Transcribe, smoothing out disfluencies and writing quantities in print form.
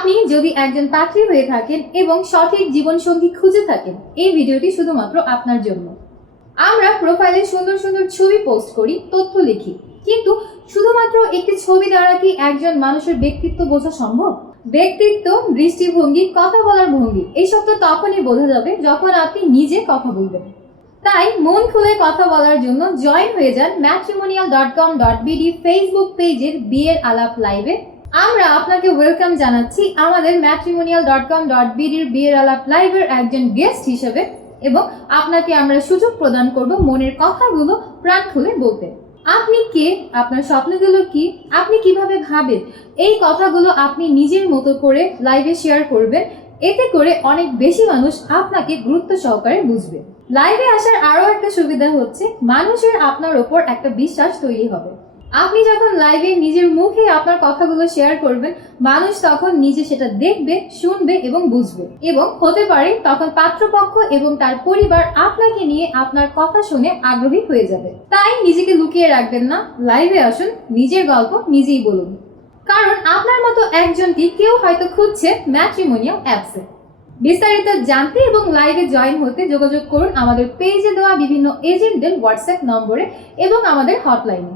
আপনি যদি একজন পাত্রী হয়ে থাকেন এবং সঠিক জীবনসঙ্গী খুঁজে থাকেন, এই ভিডিওটি শুধুমাত্র আপনার জন্য। আমরা প্রোফাইলে সুন্দর সুন্দর ছবি পোস্ট করি, তথ্য লিখি, কিন্তু শুধুমাত্র একটি ছবি দ্বারা কি একজন মানুষের ব্যক্তিত্ব বোঝা সম্ভব? ব্যক্তিত্ব, দৃষ্টিভঙ্গি, কথা বলার ভঙ্গি এইসব তো তখনই বোঝা যাবে যখন আপনি নিজে কথা বলবেন। তাই মন খুলে কথা বলার জন্য জয়েন হয়ে যান matrimonial.com.bd ফেসবুক পেজের বিয়ের আলাপ লাইভে। আমরা আপনাকে ওয়েলকাম জানাচ্ছি আমাদের matrimonial.com.bd এর বিয়ের আলাপ লাইভের একজন গেস্ট হিসেবে, এবং আপনাকে আমরা সুযোগ প্রদান করব মনের কথাগুলো প্রাণ খুলে বলতে। আপনি কে, আপনার স্বপ্নগুলো কি, আপনি কিভাবে ভাবেন, এই কথাগুলো আপনি নিজের মতো করে লাইভে শেয়ার করবেন। এতে করে অনেক বেশি মানুষ আপনাকে গুরুত্ব সহকারে বুঝবে। লাইভে আসার আরো একটা সুবিধা হচ্ছে মানুষের আপনার ওপর একটা বিশ্বাস তৈরি হবে। আপনি যখন লাইভে নিজের মুখে আপনার কথাগুলো শেয়ার করবেন, মানুষ তখন নিজে সেটা দেখবে, শুনবে এবং বুঝবে, এবং হতে পারে তখন পাত্রপক্ষ এবং তার পরিবার আপনাকে নিয়ে আপনার কথা শুনে আগ্রহী হয়ে যাবে। তাই নিজেকে লুকিয়ে রাখবেন না, লাইভে আসুন, নিজের গল্প নিজেই বলুন, কারণ আপনার মতো একজনকে কেউ হয়তো খুঁজছে ম্যাট্রিমোনিয়াল অ্যাপসে। বিস্তারিত জানতে এবং লাইভে জয়েন হতে যোগাযোগ করুন আমাদের পেজে দেওয়া বিভিন্ন এজেন্টদের হোয়াটসঅ্যাপ নম্বরে এবং আমাদের হটলাইনে।